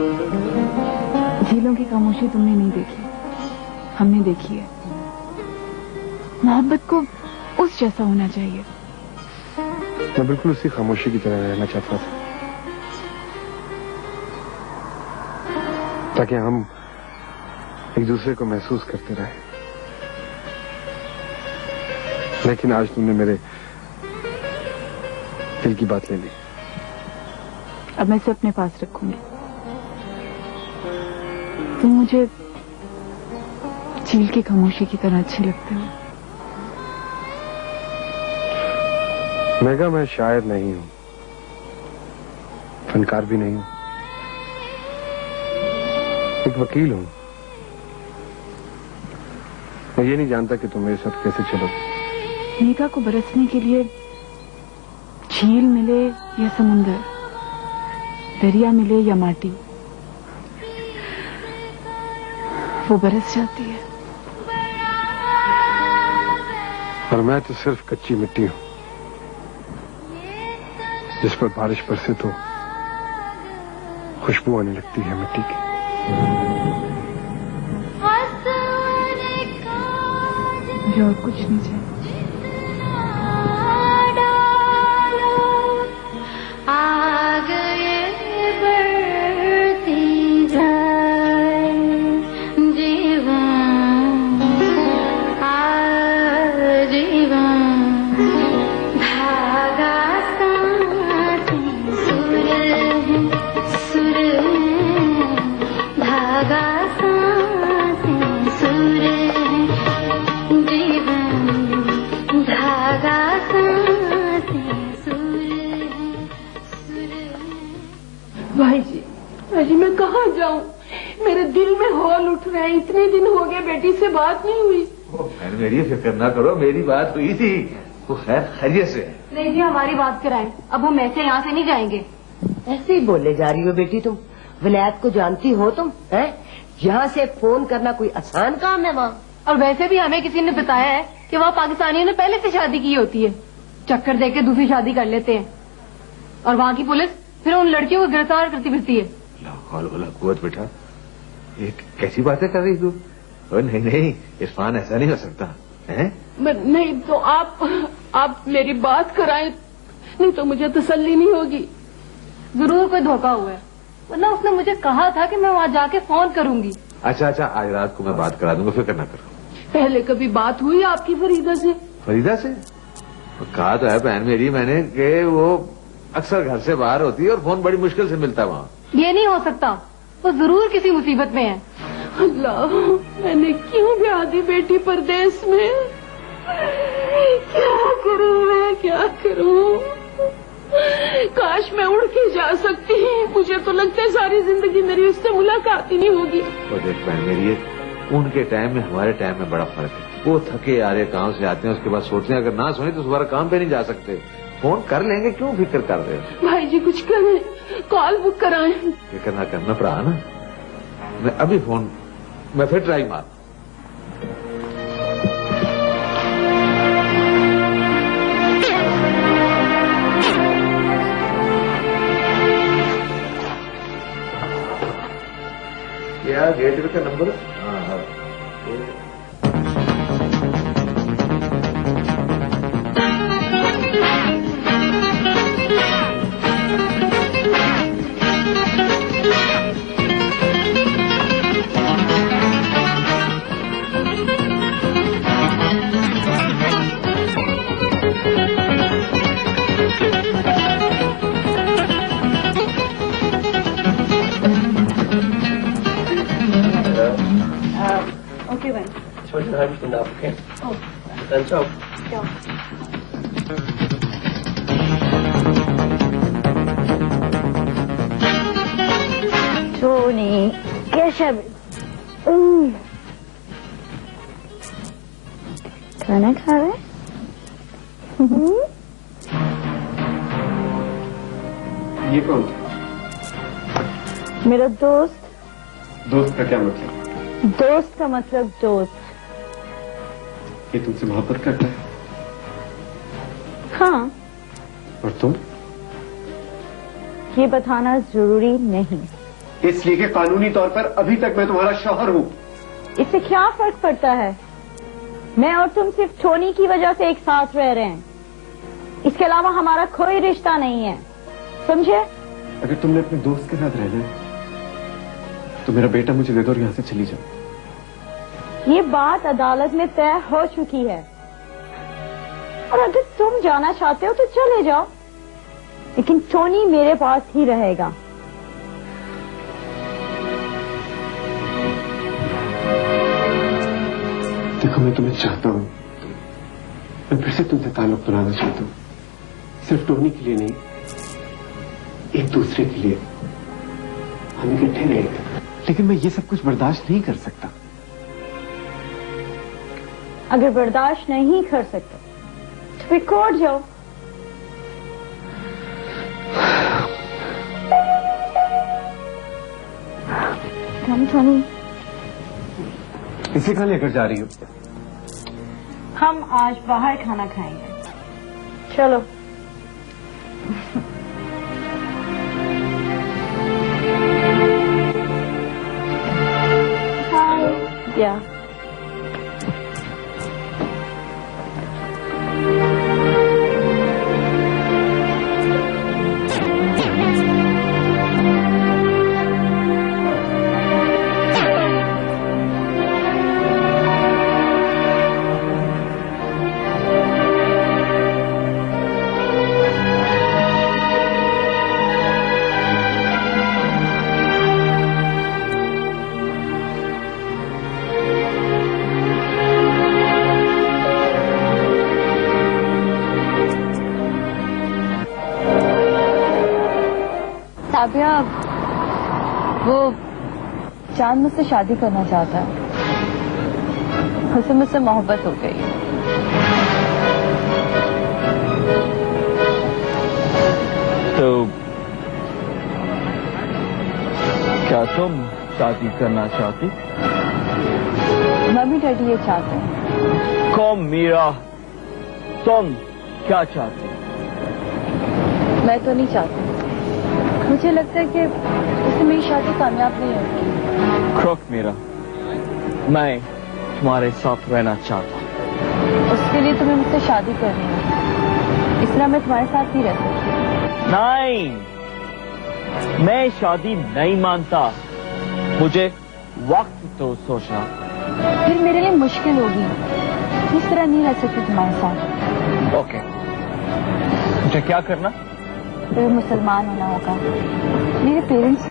झीलों की खामोशी तुमने नहीं देखी, हमने देखी है। मोहब्बत को उस जैसा होना चाहिए। मैं बिल्कुल उसी खामोशी की तरह रहना चाहता था, ताकि हम एक दूसरे को महसूस करते रहे। लेकिन आज तुमने मेरे दिल की बात ले ली। अब मैं इसे अपने पास रखूंगी। तुम मुझे झील की खामोशी की तरह अच्छे लगते हो। मेघा, मैं शायर नहीं हूं, फनकार भी नहीं हूं, एक वकील हूं। मैं ये नहीं जानता कि तुम मेरे साथ कैसे चलोगे। मेघा को बरसने के लिए झील मिले या समुंदर, दरिया मिले या माटी, वो बरस जाती है। और मैं तो सिर्फ कच्ची मिट्टी हूं, जिस पर बारिश बरसे तो खुशबू आने लगती है मिट्टी की। मुझे और कुछ नहीं चाहिए। मैं कहाँ जाऊँ? मेरे दिल में हौल उठ रहे हैं। इतने दिन हो गए बेटी से बात नहीं हुई। बहन मेरी फिक्र ना करो, मेरी बात हुई थी, वो खैर खैरियत से। नहीं जी, हमारी बात कराएं। अब हम ऐसे यहाँ से नहीं जाएंगे। ऐसे ही बोले जा रही हो बेटी तुम। विलायत को जानती हो तुम, हैं? यहाँ से फोन करना कोई आसान काम है वहाँ? और वैसे भी हमें किसी ने बताया है कि वहाँ पाकिस्तानियों ने पहले से शादी की होती है, चक्कर देके दूसरी शादी कर लेते हैं, और वहाँ की पुलिस फिर उन लड़कियों को गिरफ्तार करती फिरती है। कुवत बेटा, ये कैसी बातें कर रही तू? नहीं नहीं, इरफान ऐसा नहीं हो सकता है। नहीं तो आप मेरी बात कराएं, नहीं तो मुझे तसल्ली नहीं होगी। जरूर कोई धोखा हुआ है, वरना उसने मुझे कहा था कि मैं वहाँ जाके फोन करूंगी। अच्छा, आज रात को मैं बात करा दूंगा, फिक्र ना करो। पहले कभी बात हुई आपकी फरीदा से? फरीदा से कहा तो है बहन मेरी मैंने कि वो अक्सर घर से बाहर होती है और फोन बड़ी मुश्किल से मिलता है वहाँ। ये नहीं हो सकता, वो जरूर किसी मुसीबत में है। अल्लाह, मैंने क्यों ब्याह दी बेटी परदेश में? क्या करूं मैं, क्या करूं? काश मैं उड़ के जा सकती। मुझे तो लगता है सारी जिंदगी मेरी उससे मुलाकात ही नहीं होगी। तो देख बहन मेरी, उनके टाइम में हमारे टाइम में बड़ा फर्क है। वो थके आ रहे काम से आते हैं, उसके बाद सोचते हैं अगर ना सोए तो दोबारा काम पे नहीं जा सकते। फोन कर लेंगे, क्यों फिक्र कर रहे हो? भाई जी कुछ करें, कॉल बुक कराएं। फिक्र ना करना भरा ना, मैं अभी फोन मैं फिर ट्राई मार। क्या गेटवे का नंबर? हाँ। Eine halbe Stunde ab, okay? Oh. Dann ciao. Ciao. Tony, कैसा खाना खा रहे? ये कौन था? मेरा दोस्त। दोस्त का क्या मतलब? दोस्त का मतलब दोस्त। ये तुमसे मोहब्बत करता है? हाँ। और तुम? ये बताना जरूरी नहीं। इसलिए कि कानूनी तौर पर अभी तक मैं तुम्हारा शौहर हूँ। इससे क्या फर्क पड़ता है? मैं और तुम सिर्फ टोनी की वजह से एक साथ रह रहे हैं। इसके अलावा हमारा कोई रिश्ता नहीं है, समझे? अगर तुमने अपने दोस्त के साथ रहना है तो मेरा बेटा मुझे दे दो और यहाँ से चली जाओ। ये बात अदालत में तय हो चुकी है और अगर तुम जाना चाहते हो तो चले जाओ, लेकिन टोनी मेरे पास ही रहेगा। देखो, मैं तुम्हें चाहता हूँ, मैं फिर से तुमसे ताल्लुक बनाना चाहता हूँ, सिर्फ टोनी के लिए नहीं, एक दूसरे के लिए। हम इकट्ठे रहेंगे, लेकिन मैं ये सब कुछ बर्दाश्त नहीं कर सकता। अगर बर्दाश्त नहीं कर सकते तो फिर कोर्ट जाओ। टोनी, इसे कहाँ लेकर जा रही हो? हम आज बाहर खाना खाएंगे, चलो। हाय, या साबिया, वो चांद मुझसे शादी करना चाहता है। उसे मुझसे मोहब्बत हो गई। तो क्या तुम शादी करना चाहती? मम्मी डैडी ये चाहते हैं। कौन मीरा, तुम क्या चाहती? मैं तो नहीं चाहती। मुझे लगता है कि उससे मेरी शादी कामयाब नहीं होगी। क्रॉक मीरा, मैं तुम्हारे साथ रहना चाहता हूँ। उसके लिए तुम्हें मुझसे शादी करनी है। इस तरह मैं तुम्हारे साथ नहीं रह सकती। नहीं, मैं शादी नहीं मानता। मुझे वक्त तो सोचना। फिर मेरे लिए मुश्किल होगी। इस तरह नहीं रह सकती तुम्हारे साथ। ओके, मुझे क्या करना? फिर मुसलमान होना होगा। मेरे पेरेंट्स